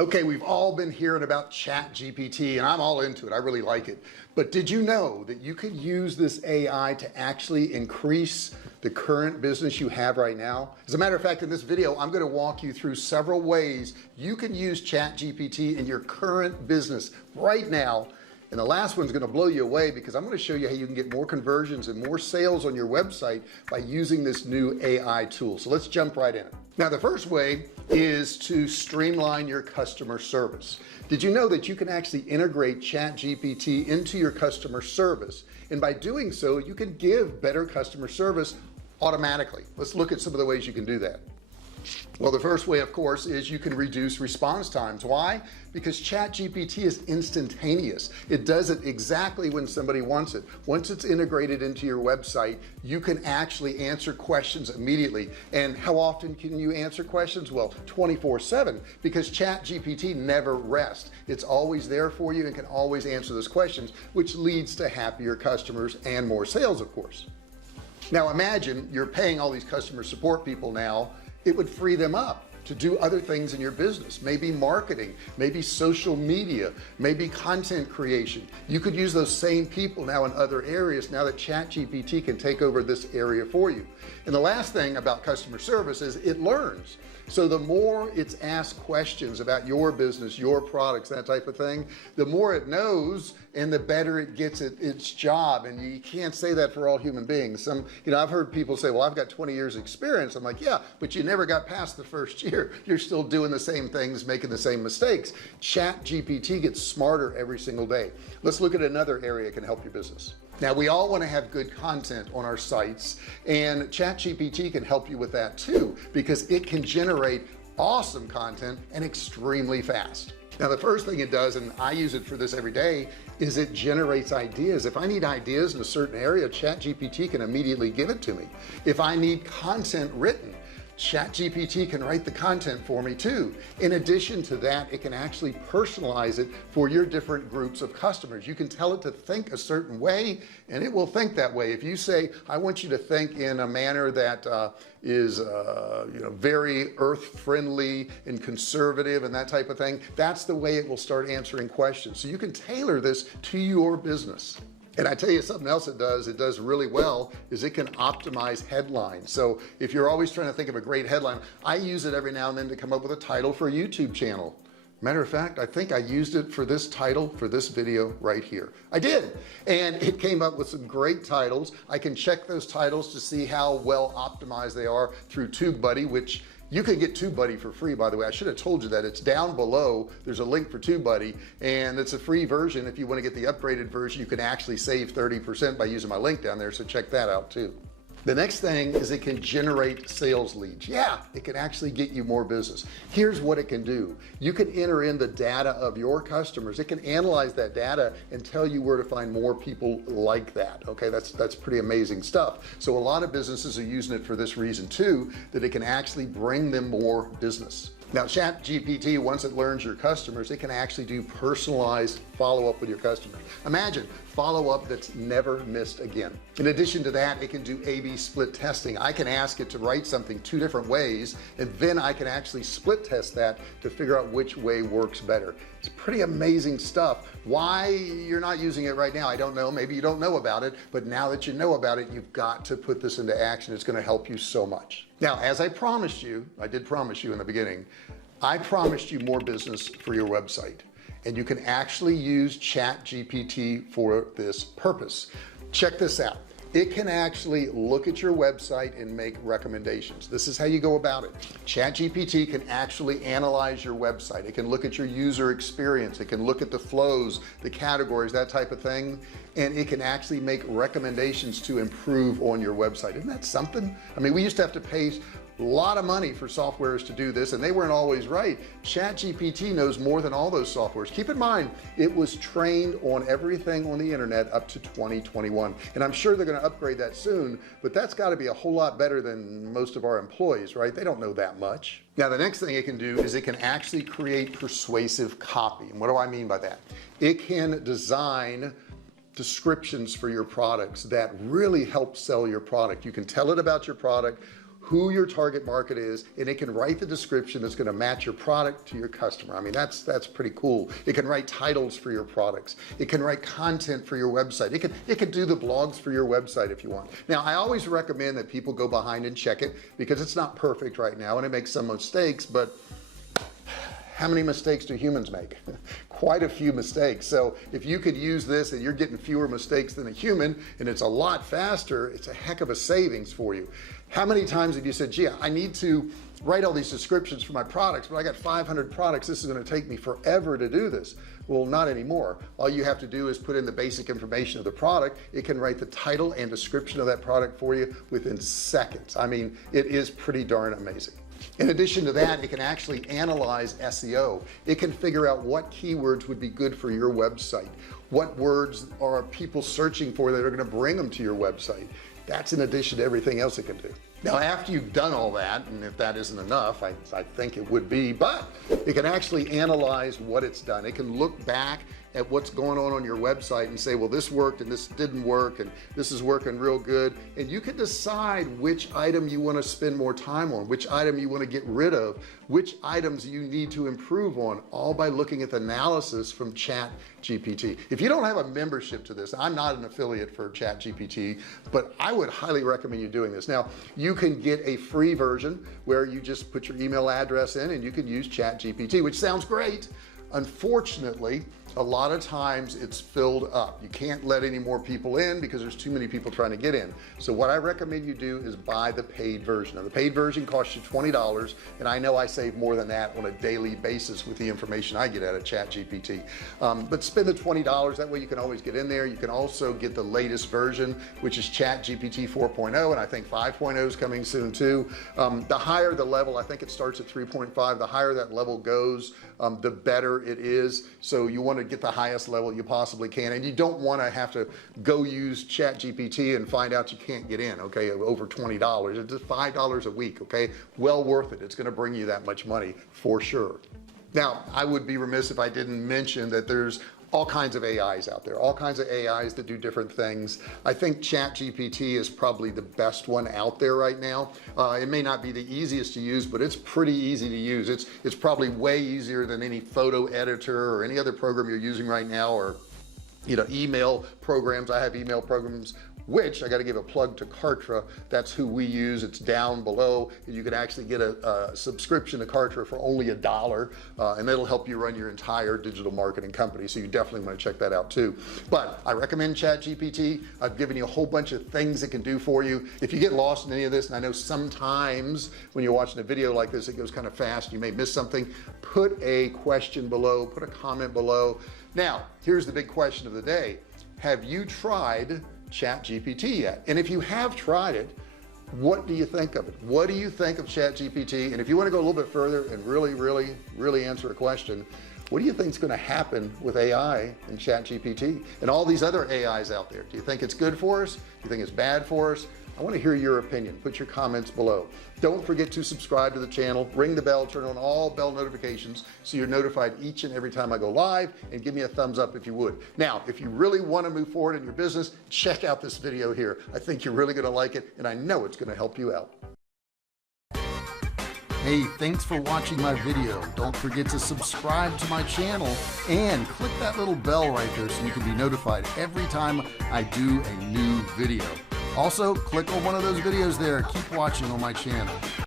Okay, we've all been hearing about ChatGPT and I'm all into it. I really like it. But did you know that you could use this AI to actually increase the current business you have right now? As a matter of fact, in this video, I'm going to walk you through several ways you can use ChatGPT in your current business right now. And the last one's going to blow you away because I'm going to show you how you can get more conversions and more sales on your website by using this new AI tool. So let's jump right in. Now, the first way is to streamline your customer service. Did you know that you can actually integrate ChatGPT into your customer service? And by doing so, you can give better customer service automatically. Let's look at some of the ways you can do that. Well, the first way, of course, is you can reduce response times. Why? Because ChatGPT is instantaneous. It does it exactly when somebody wants it. Once it's integrated into your website, you can actually answer questions immediately. And how often can you answer questions? Well, 24/7, because ChatGPT never rests. It's always there for you and can always answer those questions, which leads to happier customers and more sales, of course. Now imagine you're paying all these customer support people now. It would free them up to do other things in your business, maybe marketing, maybe social media, maybe content creation. You could use those same people now in other areas now that ChatGPT can take over this area for you. And the last thing about customer service is it learns. So the more it's asked questions about your business, your products, that type of thing, the more it knows and the better it gets at its job. And you can't say that for all human beings. I've heard people say, well, I've got 20 years experience. I'm like, yeah, but you never got past the first year. You're still doing the same things, making the same mistakes. ChatGPT gets smarter every single day. Let's look at another area that can help your business. Now, we all want to have good content on our sites, and ChatGPT can help you with that too, because it can generate awesome content and extremely fast. Now, the first thing it does, and I use it for this every day, is it generates ideas. If I need ideas in a certain area, ChatGPT can immediately give it to me. If I need content written, ChatGPT can write the content for me too. In addition to that, it can actually personalize it for your different groups of customers. You can tell it to think a certain way and it will think that way. If you say, I want you to think in a manner that is very earth friendly and conservative and that type of thing, that's the way it will start answering questions. So you can tailor this to your business. And I tell you something else it does really well is it can optimize headlines. So if you're always trying to think of a great headline, I use it every now and then to come up with a title for a YouTube channel. Matter of fact, I think I used it for this title for this video right here. I did, and it came up with some great titles. I can check those titles to see how well optimized they are through TubeBuddy, which you can get TubeBuddy for free, by the way. I should have told you that. It's down below. There's a link for TubeBuddy, and it's a free version. If you want to get the upgraded version, you can actually save 30% by using my link down there, so check that out too. The next thing is it can generate sales leads. Yeah, it can actually get you more business. Here's what it can do. You can enter in the data of your customers. It can analyze that data and tell you where to find more people like that. Okay, that's pretty amazing stuff. So a lot of businesses are using it for this reason too, that it can actually bring them more business. Now, ChatGPT, once it learns your customers, it can actually do personalized follow-up with your customers. Imagine follow-up that's never missed again. In addition to that, it can do A/B split testing. I can ask it to write something 2 different ways, and then I can actually split test that to figure out which way works better. It's pretty amazing stuff. Why you're not using it right now, I don't know. Maybe you don't know about it, but now that you know about it, you've got to put this into action. It's going to help you so much. Now, as I promised you, I did promise you in the beginning, I promised you more business for your website, and you can actually use ChatGPT for this purpose. Check this out. It can actually look at your website and make recommendations. This is how you go about it. ChatGPT can actually analyze your website. It can look at your user experience. It can look at the flows, the categories, that type of thing. And it can actually make recommendations to improve on your website. Isn't that something? I mean, we used to have to pay a lot of money for softwares to do this, and they weren't always right. ChatGPT knows more than all those softwares. Keep in mind, it was trained on everything on the internet up to 2021, and I'm sure they're going to upgrade that soon, but that's got to be a whole lot better than most of our employees, right? They don't know that much. Now, the next thing it can do is it can actually create persuasive copy. And what do I mean by that? It can design descriptions for your products that really help sell your product. You can tell it about your product, who your target market is, and it can write the description that's going to match your product to your customer. I mean, that's pretty cool. It can write titles for your products. It can write content for your website. It can do the blogs for your website if you want. Now, I always recommend that people go behind and check it, because it's not perfect right now and it makes some mistakes, but how many mistakes do humans make? Quite a few mistakes. So if you could use this and you're getting fewer mistakes than a human, and it's a lot faster, it's a heck of a savings for you. How many times have you said, gee, I need to write all these descriptions for my products, but I got 500 products, this is going to take me forever to do this? Well, not anymore. All you have to do is put in the basic information of the product. It can write the title and description of that product for you within seconds. I mean, it is pretty darn amazing. In addition to that, it can actually analyze SEO. It can figure out what keywords would be good for your website. What words are people searching for that are going to bring them to your website? That's in addition to everything else it can do. Now, after you've done all that, and if that isn't enough, I think it would be, but it can actually analyze what it's done. It can look back at what's going on your website and say, well, this worked and this didn't work, and this is working real good. And you can decide which item you want to spend more time on, which item you want to get rid of, which items you need to improve on, all by looking at the analysis from ChatGPT. If you don't have a membership to this, I'm not an affiliate for ChatGPT, but I would highly recommend you doing this. Now, you can get a free version where you just put your email address in and you can use ChatGPT, which sounds great. Unfortunately, a lot of times it's filled up. You can't let any more people in because there's too many people trying to get in. So what I recommend you do is buy the paid version. Now, the paid version costs you $20, and I know I save more than that on a daily basis with the information I get out of ChatGPT. But spend the $20. That way you can always get in there. You can also get the latest version, which is ChatGPT 4.0, and I think 5.0 is coming soon too. The higher the level, I think it starts at 3.5. The higher that level goes, the better it is. So you want to get the highest level you possibly can, and you don't want to have to go use ChatGPT and find out you can't get in, okay, over $20. It's just $5 a week, okay, well worth it. It's going to bring you that much money for sure. Now, I would be remiss if I didn't mention that there's all kinds of AIs out there, all kinds of AIs that do different things. I think ChatGPT is probably the best one out there right now. It may not be the easiest to use, but it's pretty easy to use. It's probably way easier than any photo editor or any other program you're using right now, or email programs. I have email programs, which I got to give a plug to Kartra. That's who we use. It's down below. You can actually get a subscription to Kartra for only $1, and it'll help you run your entire digital marketing company. So you definitely want to check that out too. But I recommend ChatGPT. I've given you a whole bunch of things it can do for you. If you get lost in any of this, and I know sometimes when you're watching a video like this, it goes kind of fast, you may miss something, put a question below, put a comment below. Now, here's the big question of the day. Have you tried ChatGPT yet? And if you have tried it, what do you think of it? What do you think of ChatGPT? And if you want to go a little bit further and really answer a question, what do you think is going to happen with AI and ChatGPT and all these other AIs out there? Do you think it's good for us? Do you think it's bad for us? I want to hear your opinion. Put your comments below. Don't forget to subscribe to the channel, ring the bell, turn on all bell notifications so you're notified each and every time I go live, and give me a thumbs up if you would. Now, if you really want to move forward in your business, check out this video here. I think you're really going to like it, and I know it's going to help you out. Hey, thanks for watching my video. Don't forget to subscribe to my channel and click that little bell right there so you can be notified every time I do a new video. Also, click on one of those videos there. Keep watching on my channel.